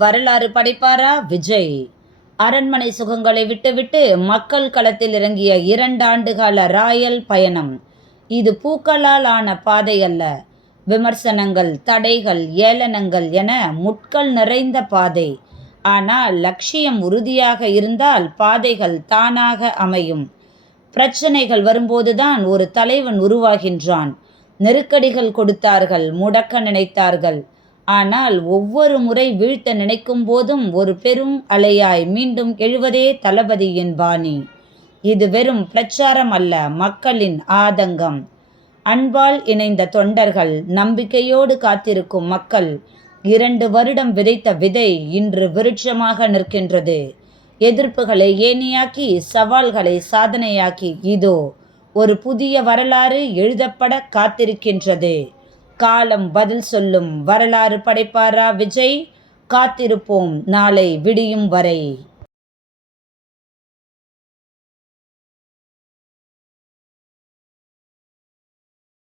வரலாறு படைப்பாரா விஜய்? அரண்மனை சுகங்களை விட்டுவிட்டு மக்கள் களத்தில் இறங்கிய 2 ஆண்டுகால ராயல் பயணம். இது பூக்களால் ஆன பாதை அல்ல. விமர்சனங்கள், தடைகள், ஏளனங்கள் என முட்கள் நிறைந்த பாதை. ஆனால் லட்சியம் உறுதியாக இருந்தால் பாதைகள் தானாக அமையும். பிரச்சனைகள் வரும்போதுதான் ஒரு தலைவன் உருவாகின்றான். நெருக்கடிகள் கொடுத்தார்கள், முடக்க நினைத்தார்கள். ஆனால் ஒவ்வொரு முறை வீழ்த்த நினைக்கும் போதும் ஒரு பெரும் அலையாய் மீண்டும் எழுவதே தளபதியின் பாணி. இது வெறும் பிரச்சாரம் அல்ல, மக்களின் ஆதங்கம். அன்பால் இணைந்த தொண்டர்கள், நம்பிக்கையோடு காத்திருக்கும் மக்கள். 2 வருடம் விதைத்த விதை இன்று விருட்சமாக நிற்கின்றது. எதிர்ப்புகளை ஏணியாக்கி, சவால்களை சாதனையாக்கி இதோ ஒரு புதிய வரலாறு எழுதப்பட காத்திருக்கின்றது. காலம் பதில் சொல்லும். வரலாறு படைப்பாரா விஜய்? காத்திருப்போம் நாளை விடியும் வரை.